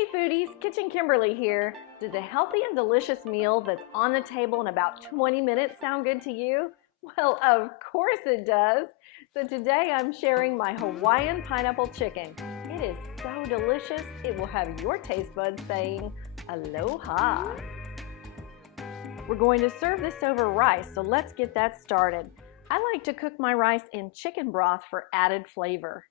Hey foodies, Kitchen Kimberly here. Does a healthy and delicious meal that's on the table in about 20 minutes sound good to you? Well, of course it does. So today I'm sharing my Hawaiian pineapple chicken. It is so delicious, it will have your taste buds saying, aloha. We're going to serve this over rice, so let's get that started. I like to cook my rice in chicken broth for added flavor.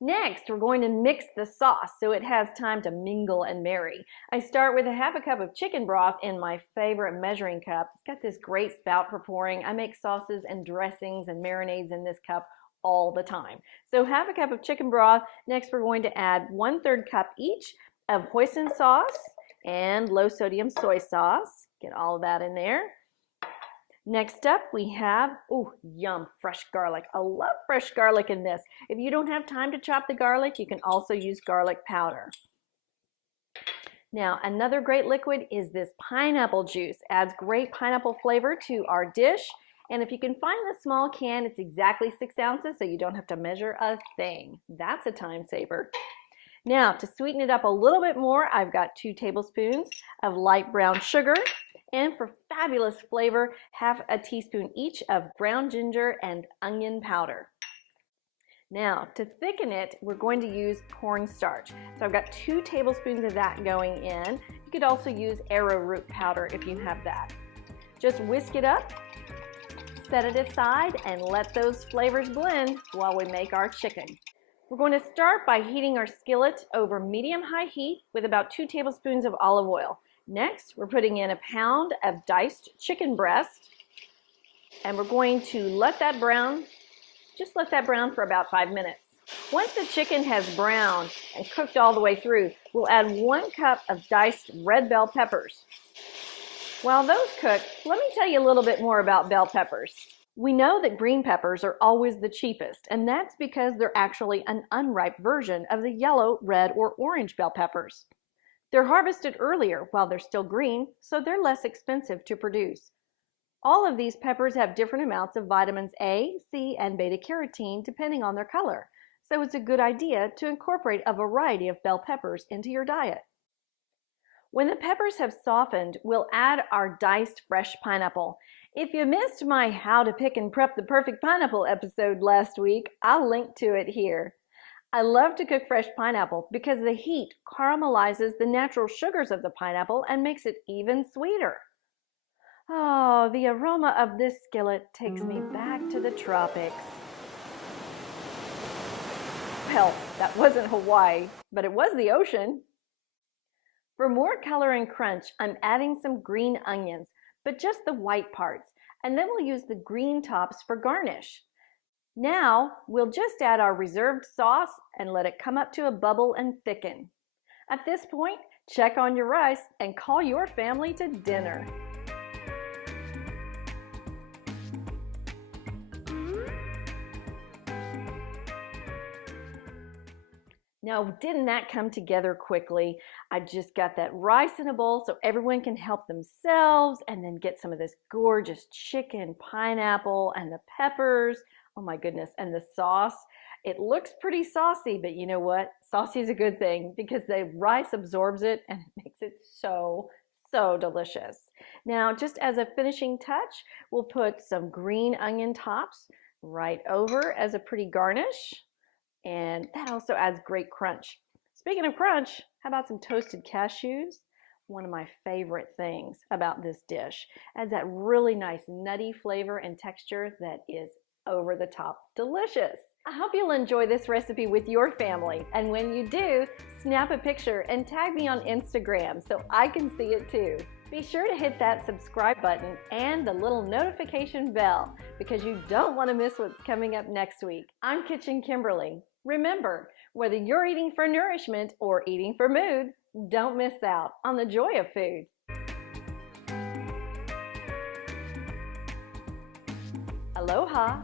Next, we're going to mix the sauce so it has time to mingle and marry. I start with a half a cup of chicken broth in my favorite measuring cup. It's got this great spout for pouring. I make sauces and dressings and marinades in this cup all the time. So half a cup of chicken broth. Next, we're going to add 1/3 cup each of hoisin sauce and low sodium soy sauce. Get all of that in there. Next up, we have, yum, fresh garlic. I love fresh garlic in this. If you don't have time to chop the garlic, you can also use garlic powder. Now, another great liquid is this pineapple juice. Adds great pineapple flavor to our dish. And if you can find the small can, it's exactly 6 ounces, so you don't have to measure a thing. That's a time saver. Now, to sweeten it up a little bit more, I've got 2 tablespoons of light brown sugar. And for fabulous flavor, half a teaspoon each of ground ginger and onion powder. Now, to thicken it, we're going to use cornstarch. So I've got 2 tablespoons of that going in. You could also use arrowroot powder if you have that. Just whisk it up, set it aside, and let those flavors blend while we make our chicken. We're going to start by heating our skillet over medium-high heat with about 2 tablespoons of olive oil. Next, we're putting in a pound of diced chicken breast, and we're going to let that brown for about 5 minutes. Once the chicken has browned and cooked all the way through, we'll add 1 cup of diced red bell peppers. While those cook, let me tell you a little bit more about bell peppers. We know that green peppers are always the cheapest, and that's because they're actually an unripe version of the yellow, red, or orange bell peppers. They're harvested earlier while they're still green, so they're less expensive to produce. All of these peppers have different amounts of vitamins A, C, and beta-carotene depending on their color, so it's a good idea to incorporate a variety of bell peppers into your diet. When the peppers have softened, we'll add our diced fresh pineapple. If you missed my How to Pick and Prep the Perfect Pineapple episode last week, I'll link to it here. I love to cook fresh pineapple because the heat caramelizes the natural sugars of the pineapple and makes it even sweeter. Oh, the aroma of this skillet takes me back to the tropics. Well, that wasn't Hawaii, but it was the ocean. For more color and crunch, I'm adding some green onions, but just the white parts, and then we'll use the green tops for garnish. Now, we'll just add our reserved sauce and let it come up to a bubble and thicken. At this point, check on your rice and call your family to dinner. Now, didn't that come together quickly? I just got that rice in a bowl so everyone can help themselves and then get some of this gorgeous chicken, pineapple, and the peppers. Oh my goodness, and the sauce. It looks pretty saucy, but you know what? Saucy is a good thing because the rice absorbs it and it makes it so delicious. Now, just as a finishing touch, we'll put some green onion tops right over as a pretty garnish. And that also adds great crunch. Speaking of crunch, how about some toasted cashews? One of my favorite things about this dish. Adds that really nice nutty flavor and texture that is over the top delicious. I hope you'll enjoy this recipe with your family. And when you do, snap a picture and tag me on Instagram so I can see it too. Be sure to hit that subscribe button and the little notification bell because you don't want to miss what's coming up next week. I'm Kitchen Kimberly. Remember, whether you're eating for nourishment or eating for mood, don't miss out on the joy of food. Aloha!